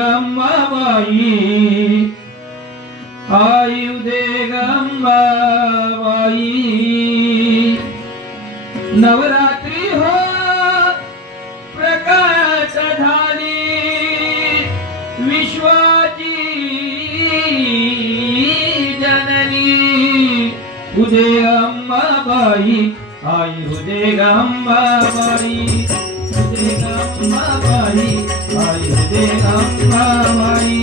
ఉదేగమ్మబాయి ఆయి ఉదేగమ్మబాయి నవరా ఉదయ అంబాయి ఆయి ఉదయ అంబాయి ఉదయ అంబాయి ఆయి ఉదయ అంబాయి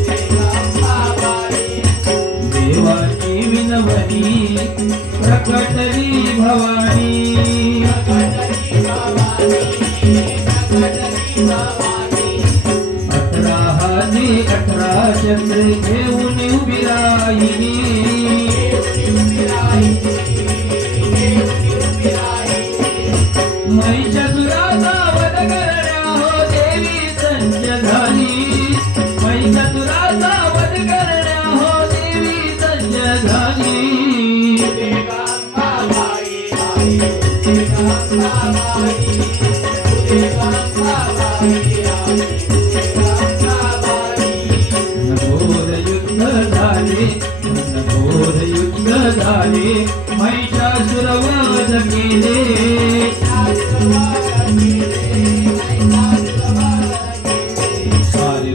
विनवणी प्रकटली भवानी. अठरा हाती अठरा चंद्र घेऊन उभी राहिली. मैच्या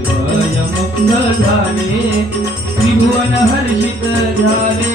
भय मुक्त झाले त्रिभुवन हर्षित झाले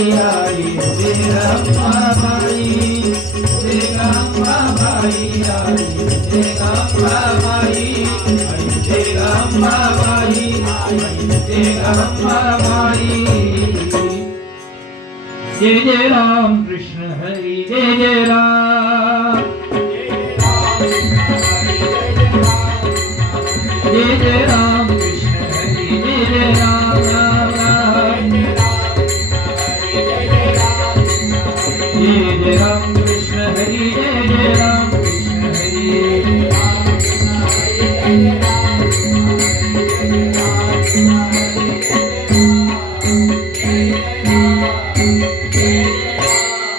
आई उदे गंगा माई उदे गंगा माई आई उदे गंगा माई आई उदे गंगा माई आई उदे गंगा माई जय जय राम कृष्ण हरि जय जय राम